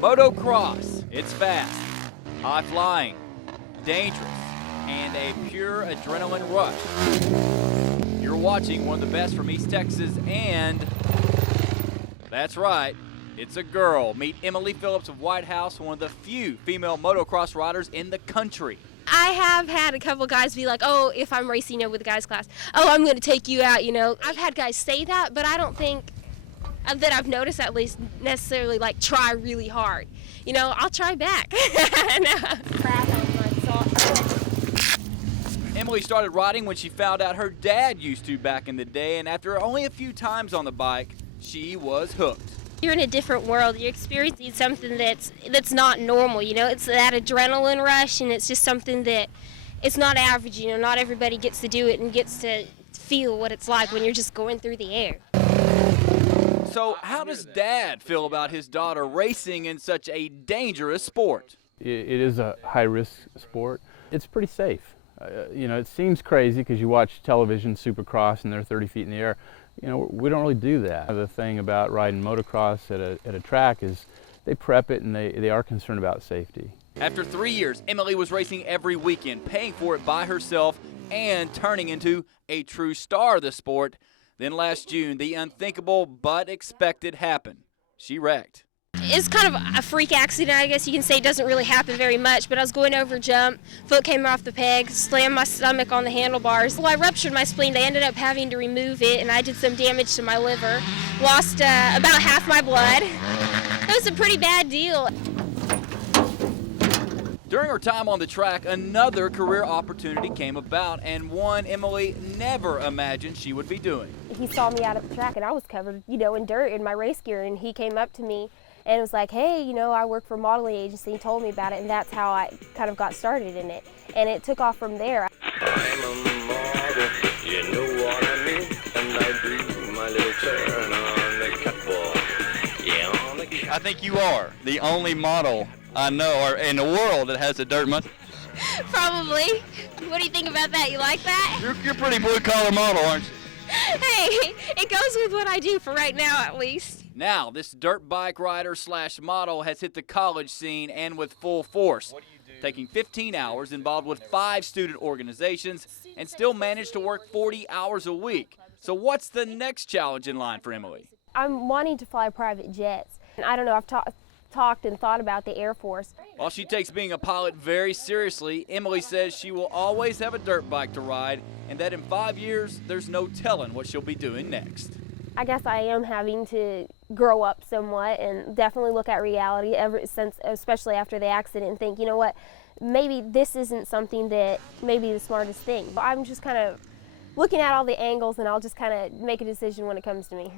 Motocross, it's fast, high flying, dangerous, and a pure adrenaline rush. You're watching one of the best from East Texas, and that's right, it's a girl. Meet Emily Phillips of White House, one of the few female motocross riders in the country. I have had a couple guys be like, oh, if I'm racing with the guys class, oh, I'm going to take you out, you know. I've had guys say that, but I don't think that I've noticed at least necessarily like try really hard. You know, I'll try back. Emily started riding when she found out her dad used to back in the day, and after only a few times on the bike, she was hooked. You're in a different world. You're experiencing something that's not normal, you know. It's that adrenaline rush, and it's just something that it's not average, you know. Not everybody gets to do it and gets to feel what it's like when you're just going through the air. So how does Dad feel about his daughter racing in such a dangerous sport? It is a high-risk sport. It's pretty safe. You know, it seems crazy because you watch television Supercross and they're 30 feet in the air. You know, we don't really do that. The thing about riding motocross at a track is they prep it and they are concerned about safety. After 3 years, Emily was racing every weekend, paying for it by herself and turning into a true star of the sport. Then last June, the unthinkable but expected happened. She wrecked. It's kind of a freak accident, I guess you can say. It doesn't really happen very much, but I was going over a jump, foot came off the peg, slammed my stomach on the handlebars. Well, I ruptured my spleen. They ended up having to remove it, and I did some damage to my liver. Lost about half my blood. It was a pretty bad deal. During her time on the track, another career opportunity came about, and one Emily never imagined she would be doing. He saw me out at the track, and I was covered, you know, in dirt in my race gear, and he came up to me and was like, hey, you know, I work for a modeling agency. He told me about it, and that's how I kind of got started in it. And it took off from there. I'm a model, you know what I mean, and I do my little turn on the catwalk. Yeah, on the catwalk. I think you are the only model I know or in the world that has a dirt mustache. Probably. What do you think about that? You like that? You're a pretty blue-collar model, aren't you? Hey, it goes with what I do for right now, at least. Now, this dirt bike rider / model has hit the college scene and with full force, taking 15 hours, involved with 5 student organizations, and still managed to work 40 hours a week. So what's the next challenge in line for Emily? I'm wanting to fly private jets. I don't know, I've talked and thought about the Air Force. While she takes being a pilot very seriously, Emily says she will always have a dirt bike to ride, and that in 5 years, there's no telling what she'll be doing next. I guess I am having to grow up somewhat and definitely look at reality especially after the accident, and think, you know what, maybe this isn't something that may be the smartest thing. But I'm just kind of looking at all the angles, and I'll just kind of make a decision when it comes to me.